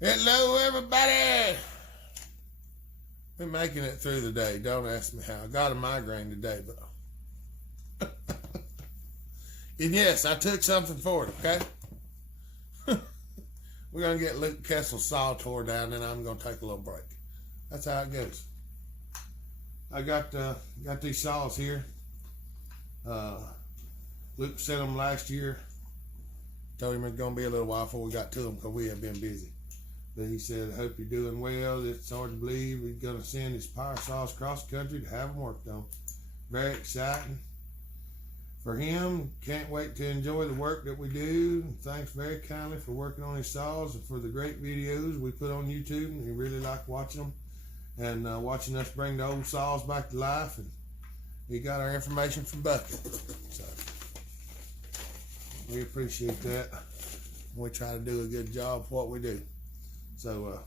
Hello, everybody. Been making it through the day. Don't ask me how. I got a migraine today, but and yes, I took something for it. Okay, we're gonna get Luke Kessel's saw tore down, and I'm gonna take a little break. That's how it goes. I got these saws here. Luke sent them last year. Told him it's gonna be a little while before we got to them because we have been busy. But he said, I hope you're doing well. It's hard to believe he's going to send his power saws across the country to have them worked on. Very exciting for him. Can't wait to enjoy the work that we do. Thanks very kindly for working on his saws and for the great videos we put on YouTube. And he really liked watching them and watching us bring the old saws back to life. And he got our information from Bucket. So we appreciate that. We try to do a good job of what we do. So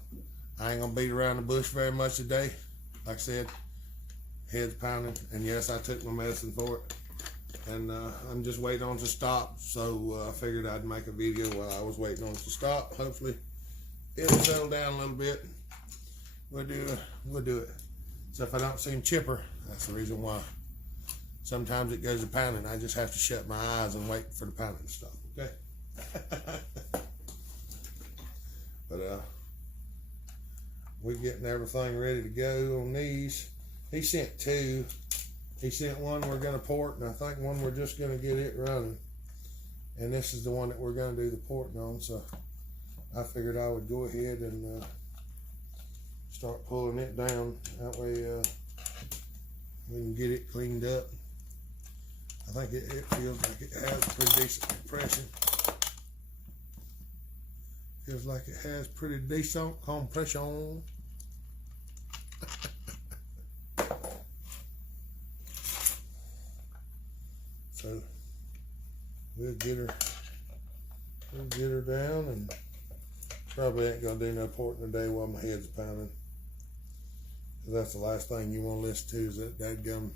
I ain't gonna beat around the bush very much today. Like I said, head's pounding, and yes, I took my medicine for it, and I'm just waiting on it to stop. So I figured I'd make a video while I was waiting on it to stop. Hopefully, it'll settle down a little bit. We'll do it. So if I don't seem chipper, that's the reason why. Sometimes it goes to pounding. I just have to shut my eyes and wait for the pounding to stop. Okay. But we're getting everything ready to go on these. He sent two. He sent one we're going to port, and I think one we're just going to get it running. And this is the one that we're going to do the porting on. So I figured I would go ahead and start pulling it down. That way we can get it cleaned up. I think it feels like it has pretty decent compression. Feels like it has pretty decent compression. So we'll get her down, and probably ain't gonna do no porting today while my head's pounding. Cause that's the last thing you want to listen to is that dadgum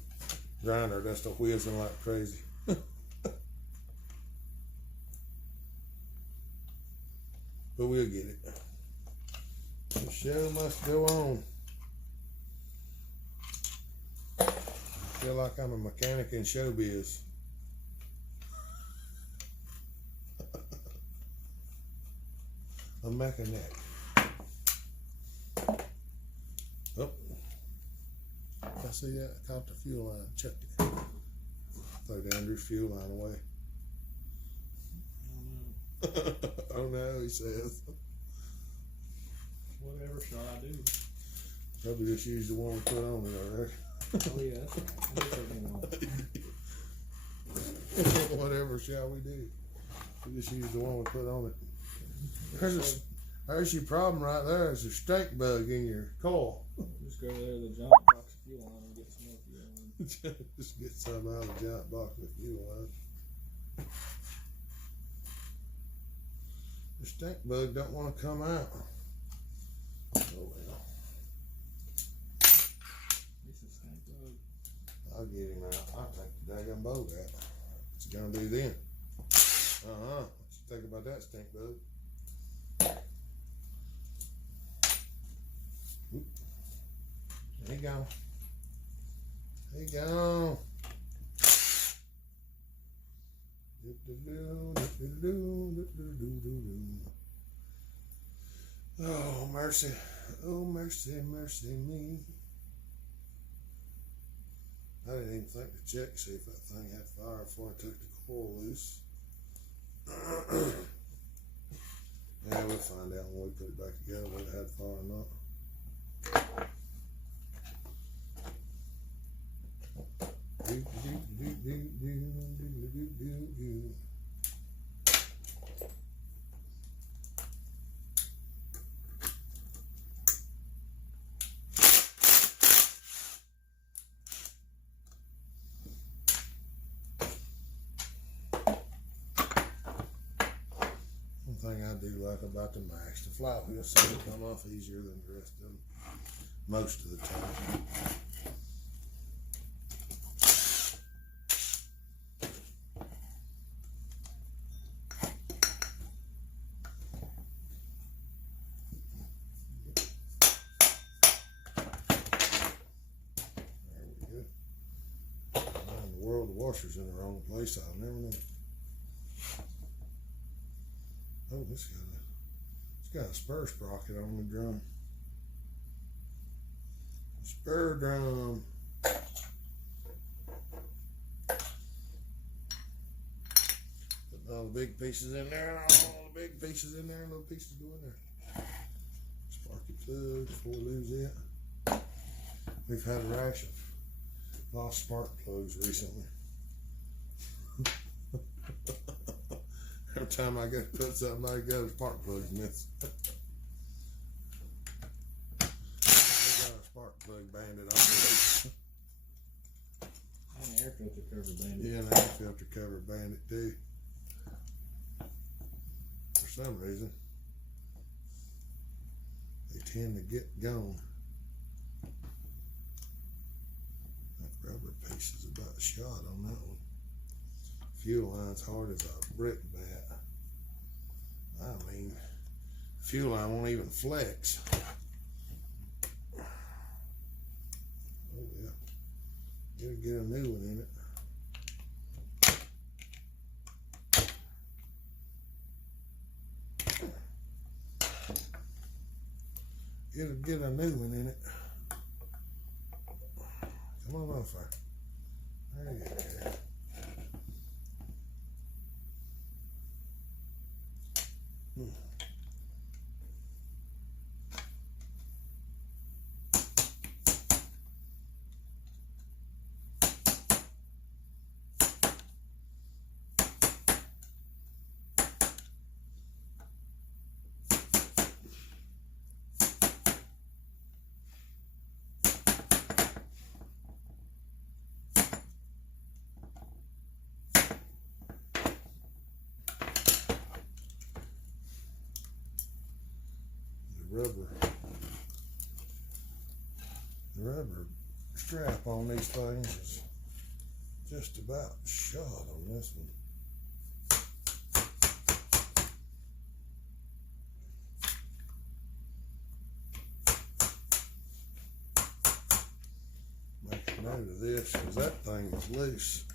grinder that's the whizzing like crazy. But we'll get it. The show must go on. I feel like I'm a mechanic in showbiz. A mechanic. Oh. I see that. I caught the fuel line. Check it. Throw Andrew's fuel line away. Oh no, he says. Whatever shall I do? Probably just use the one we put on it already. Oh yeah. Whatever shall we do? We just use the one we put on it. There's your problem right there. There's a stink bug in your coil. Just go there to the giant box of fuel line and get some more fuel line. Just get some out of the giant box of fuel line. The stink bug don't want to come out. Oh well. This is stink bug. I'll get him out. I'll take the daggone boat out. What's he gonna do then? What you think about that, stink bug? Oop. There you go. There you go. Oh mercy, oh mercy, mercy me. I didn't even think to check see if that thing had fire before I took the coil loose. Yeah, we'll find out when we put it back together whether it had fire or not. One thing I do like about the Max, the flywheel seem to come off easier than the rest of them most of the time. world the washer's in the wrong place? I'll never know. Oh, it's got a spur sprocket on the drum. Spur drum. Putting all the big pieces in there, and all the big pieces in there, and little pieces go in there. Sparky plug before we lose it. We've had a rash of lost spark plugs recently. Every time I go to put something, I got a spark plug miss. We got a spark plug bandit on here. And an air filter cover bandit. Yeah, an air filter cover bandit too. For some reason, they tend to get gone. That rubber piece is about shot on that one. Fuel line's hard as a brick bat. I mean, fuel line won't even flex. Oh yeah, gotta get a new one in it. It'll get a new one in it. Come on off there. There you go. The rubber strap on these things is just about shot on this one. Make a note of this because that thing is loose.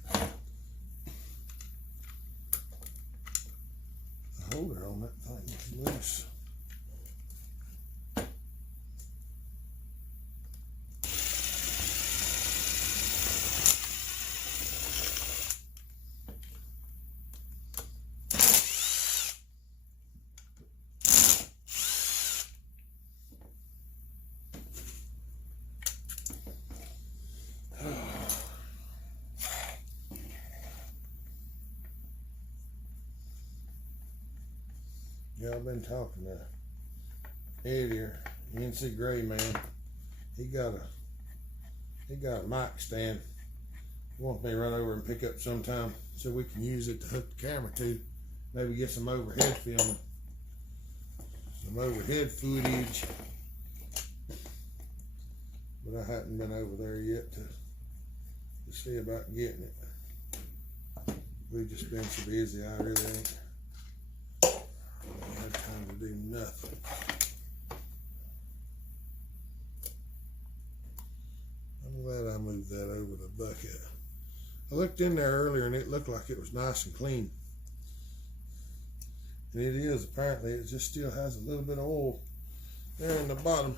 The holder on that thing is loose. Yeah, I've been talking to Ed here, NC Gray man. He got a mic stand. He wants me to run over and pick up sometime so we can use it to hook the camera to. Maybe get some overhead filming, some overhead footage. But I haven't been over there yet to see about getting it. We've just been so busy, I really ain't had time to do nothing. I'm glad I moved that over the bucket. I looked in there earlier and it looked like it was nice and clean. And it is, apparently. It just still has a little bit of oil there in the bottom.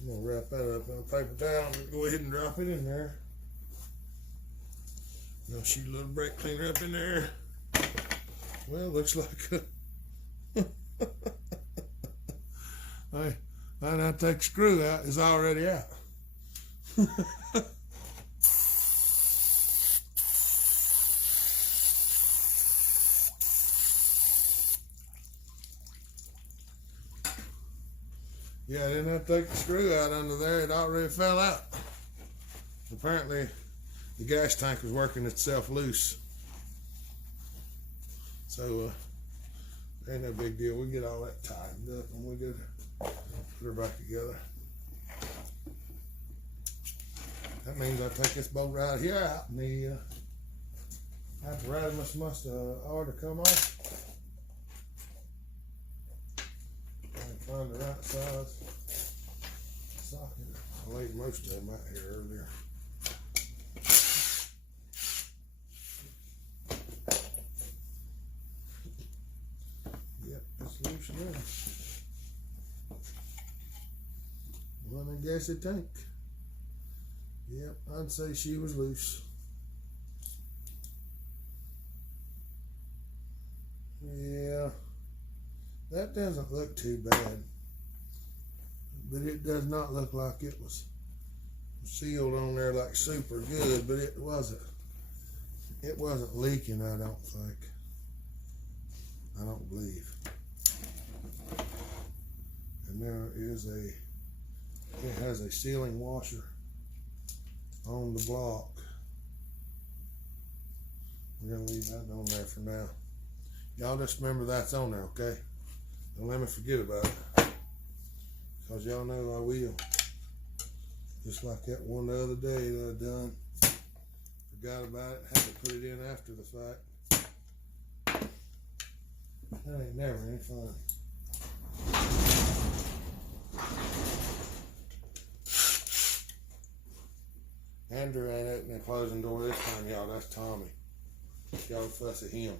I'm gonna wrap that up in a paper towel and go ahead and drop it in there. Now shoot a little brake cleaner up in there. Well, looks like I not take the screw out, it's already out. Yeah, I didn't have to take the screw out under there, it already fell out. Apparently the gas tank was working itself loose. So ain't no big deal. We get all that tightened up and we go to put her back together. That means I take this bolt right here out and the apparatus must ought to come off. Find the right size socket I laid most of them out here earlier. Yep, it's loose now. Well, I guess it tank. Yep, I'd say she was loose. Yeah, that doesn't look too bad, but it does not look like it was sealed on there like super good, but it wasn't leaking, I don't think. I don't believe. And there is it has a sealing washer on the block. We're gonna leave that on there for now. Y'all just remember that's on there, okay? Don't let me forget about it. Cause y'all know I will. Just like that one the other day that I done. Forgot about it, had to put it in after the fact. That ain't never any fun. Andrew ain't opening and closing the door this time, y'all. That's Tommy. Y'all fuss at him.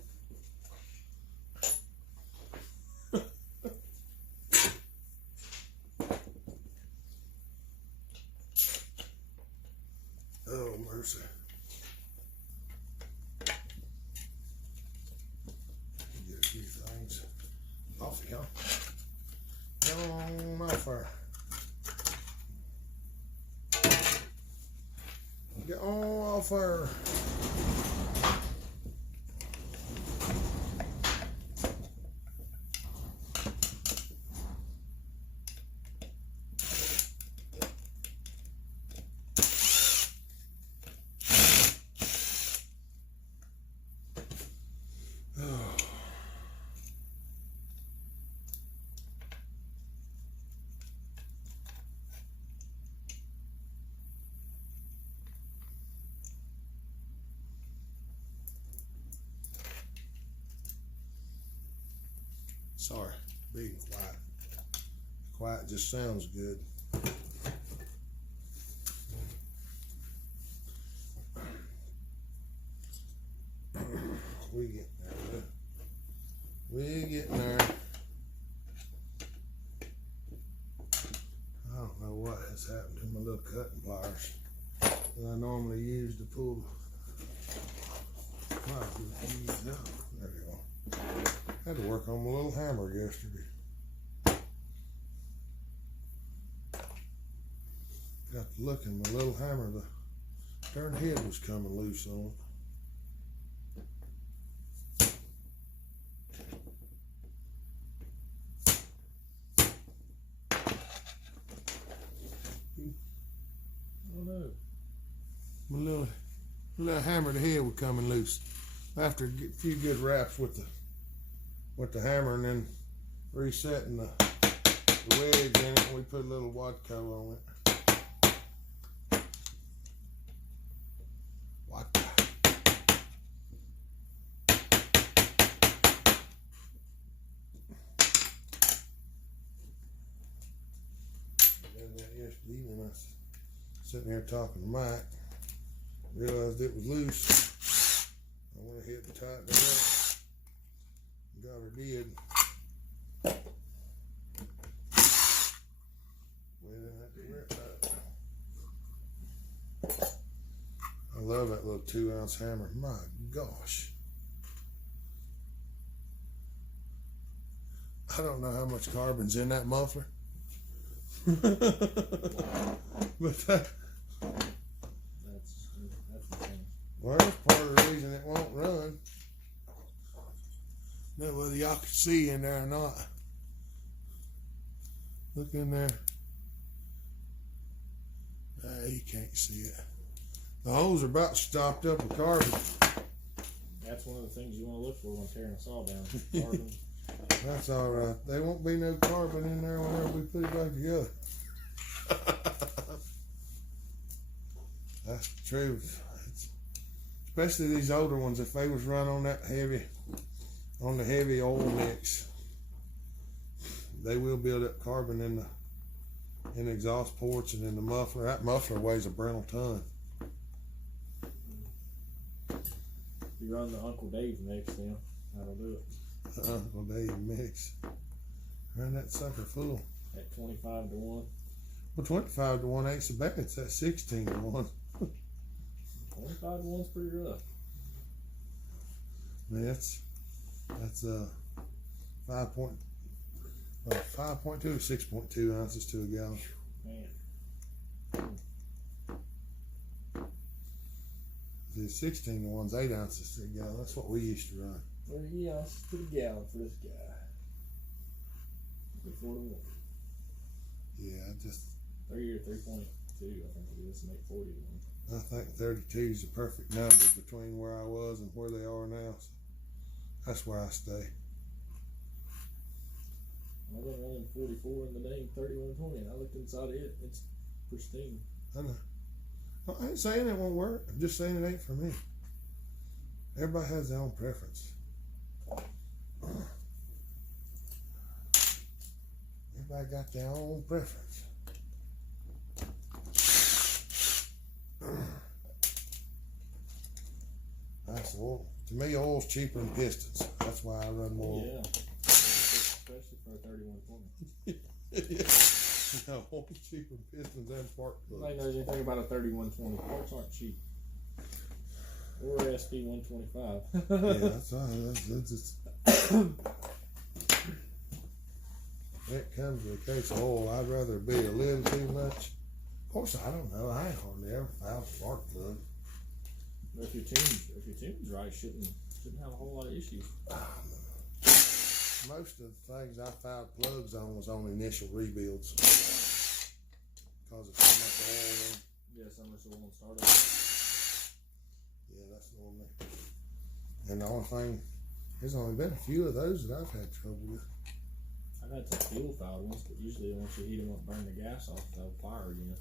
Oh, mercy. Get a few things off y'all. Come on off her. Get on off her. Sorry, being quiet. Quiet just sounds good. We getting there. We getting there. I don't know what has happened to my little cutting pliers that I normally use to pull. There we go. Had to work on my little hammer yesterday. Got to look in my little hammer, the darn head was coming loose on it. Oh no. My little hammer, the head was coming loose. After a few good raps with the hammer and then resetting the wedge in it, we put a little Watco on it. Watco. I did that yesterday evening. I was sitting here talking to Mike, realized it was loose. I went ahead and tightened it up. Got her did. We didn't have to rip that. I love that little 2-ounce hammer. My gosh. I don't know how much carbon's in that muffler. But That's insane. well, that's part of the reason it won't run. Know whether y'all can see in there or not. Look in there. You can't see it. The holes are about stopped up with carbon. That's one of the things you want to look for when tearing a saw down. Carbon. That's all right. There won't be no carbon in there whenever we put it back together. That's the truth. Especially these older ones, if they was run on that heavy, on the heavy oil mix, they will build up carbon in the exhaust ports and in the muffler. That muffler weighs a brindle ton. You run the Uncle Dave mix, then that'll do it. Uncle Dave mix. Run that sucker full. At 25 to 1. Well, 25 to 1 ain't so bad. It's at 16 to 1. 25 to 1's pretty rough. I mean, that's 5.2 to 6.2 ounces to a gallon. Man. The 16 to 1's 8 ounces to a gallon. That's what we used to run. 30 ounces to the gallon for this guy. 4 to 1. Yeah, I just 30 or 3.2, I think it is, to make 40 to 1. I think 32 is the perfect number between where I was and where they are now. So that's where I stay. I've been running 44 in the name 3120, and I looked inside it. It's pristine. I know. Well, I ain't saying it won't work. I'm just saying it ain't for me. Everybody has their own preference. Everybody got their own preference. That's oil. To me, oil's cheaper than pistons. That's why I run more. Yeah. Especially for a 3120. No, oil's cheaper than pistons and spark plugs. Nobody knows anything about a 3120. Parts aren't cheap. Or SP 125. Yeah, that's all right. That's just. When it comes to a case of oil, I'd rather be a little too much. Of course, I don't know. I ain't hardly ever found a spark plug. But if your tune's right, shouldn't have a whole lot of issues. Most of the things I found plugs on was on initial rebuilds. Because of so much oil. Yeah, so much oil and startup. Yeah, that's normally. And the only thing, there's only been a few of those that I've had trouble with. I've had some fuel fired ones, but usually once you heat them up, burn the gas off, they'll fire again.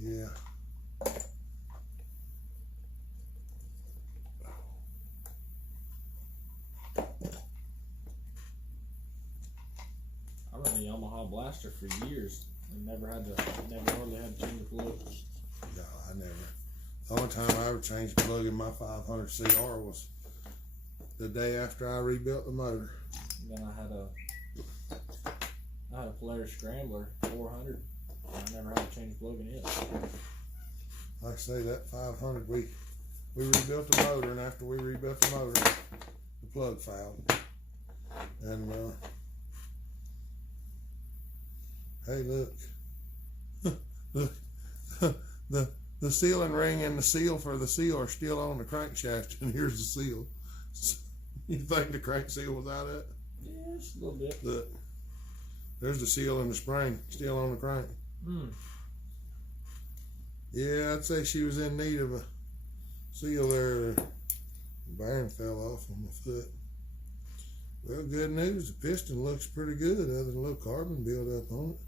Yeah. I ran a Yamaha Blaster for years and never hardly had to change the plug. No, I never. The only time I ever changed a plug in my 500 CR was the day after I rebuilt the motor. And then I had a Polaris Scrambler 400. I never had to change the plug in it. Like I say, that 500, we rebuilt the motor, and after we rebuilt the motor, the plug fouled. And hey, look, the sealing ring and the seal for the seal are still on the crankshaft, and here's the seal. You think the crank seal was out of it? Yeah, just a little bit. Look, there's the seal in the spring, still on the crank. Yeah, I'd say she was in need of a seal there. The bearing fell off on the foot. Well, good news, the piston looks pretty good, other than a little carbon buildup on it.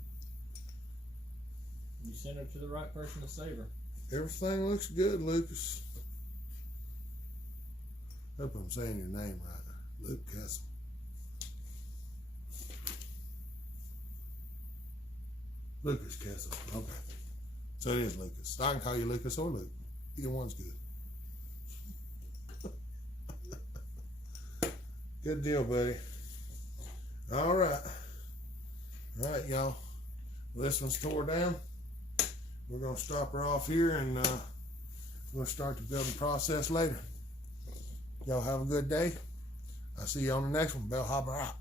You sent her to the right person to save her. Everything looks good, Lucas. Hope I'm saying your name right. Luke Kessel. Lucas Kessel. Okay. So it is Lucas. I can call you Lucas or Luke. Either one's good. Good deal, buddy. All right. All right, y'all. This one's tore down. We're going to stop her off here, and we'll start the building process later. Y'all have a good day. I'll see you on the next one. Bell Hopper out.